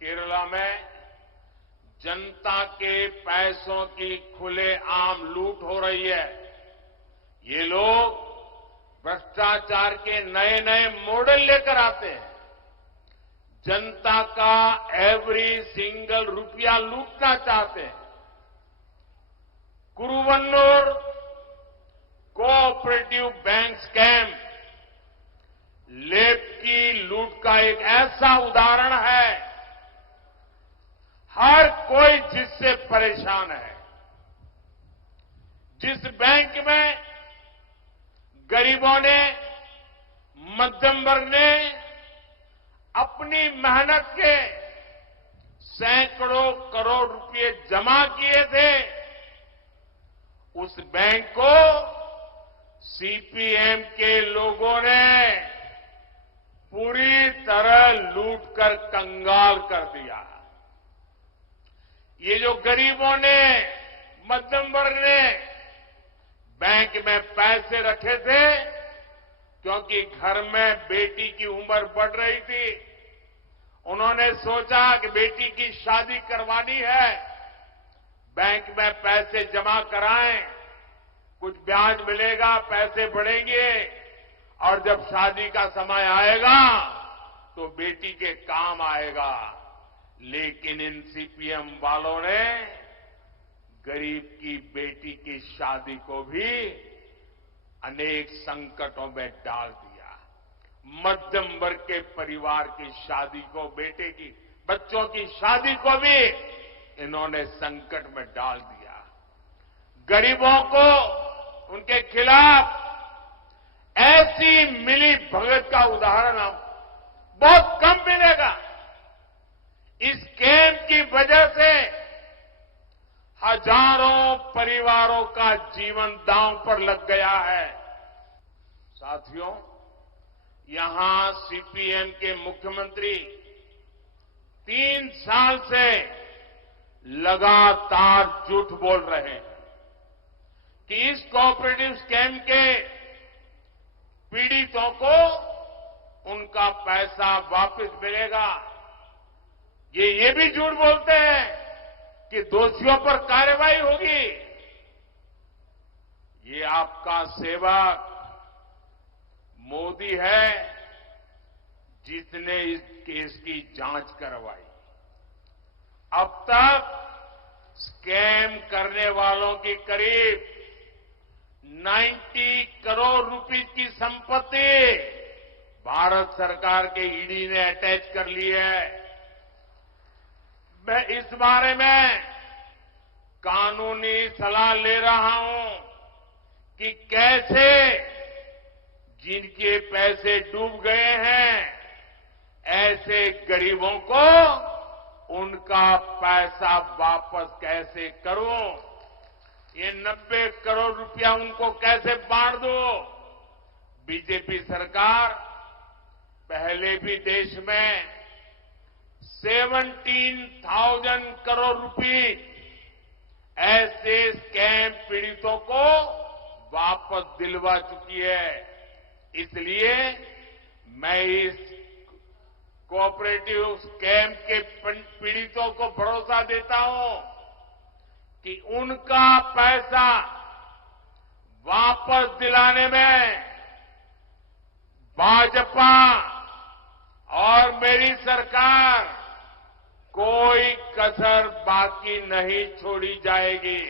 केरला में जनता के पैसों की खुलेआम लूट हो रही है। ये लोग भ्रष्टाचार के नए नए मॉडल लेकर आते हैं। जनता का एवरी सिंगल रुपया लूटना चाहते हैं। कुरुवन्नूर कोऑपरेटिव बैंक स्कैम लेब की लूट का एक ऐसा उदाहरण है। हर कोई जिससे परेशान है। जिस बैंक में गरीबों ने, मध्यम वर्ग ने अपनी मेहनत के सैकड़ों करोड़ रुपए जमा किए थे, उस बैंक को सीपीएम के लोगों ने पूरी तरह लूटकर कंगाल कर दिया। ये जो गरीबों ने, मध्यम वर्ग ने बैंक में पैसे रखे थे, क्योंकि घर में बेटी की उम्र बढ़ रही थी, उन्होंने सोचा कि बेटी की शादी करवानी है, बैंक में पैसे जमा कराएं, कुछ ब्याज मिलेगा, पैसे बढ़ेंगे और जब शादी का समय आएगा तो बेटी के काम आएगा। लेकिन इन सीपीएम वालों ने गरीब की बेटी की शादी को भी अनेक संकटों में डाल दिया। मध्यम वर्ग के परिवार की शादी को, बेटे की, बच्चों की शादी को भी इन्होंने संकट में डाल दिया। गरीबों को, उनके खिलाफ ऐसी मिली भगत का उदाहरण बहुत कम मिलेगा। इस स्कैम की वजह से हजारों परिवारों का जीवन दांव पर लग गया है। साथियों, यहां सीपीएम के मुख्यमंत्री 3 साल से लगातार झूठ बोल रहे हैं कि इस कोऑपरेटिव स्कैम के पीड़ितों को उनका पैसा वापस मिलेगा। ये भी झूठ बोलते हैं कि दोषियों पर कार्रवाई होगी। ये आपका सेवक मोदी है जिसने इस केस की जांच करवाई। अब तक स्कैम करने वालों की करीब 90 करोड़ रुपए की संपत्ति भारत सरकार के ईडी ने अटैच कर ली है। मैं इस बारे में कानूनी सलाह ले रहा हूं कि कैसे जिनके पैसे डूब गए हैं, ऐसे गरीबों को उनका पैसा वापस कैसे करूं, ये 90 करोड़ रुपया उनको कैसे बांट दो। बीजेपी सरकार पहले भी देश में 17,000 करोड़ रुपए ऐसे स्कैम पीड़ितों को वापस दिलवा चुकी है। इसलिए मैं इस कोऑपरेटिव स्कैम के पीड़ितों को भरोसा देता हूं कि उनका पैसा वापस दिलाने में भाजपा और मेरी सरकार कोई कसर बाकी नहीं छोड़ी जाएगी।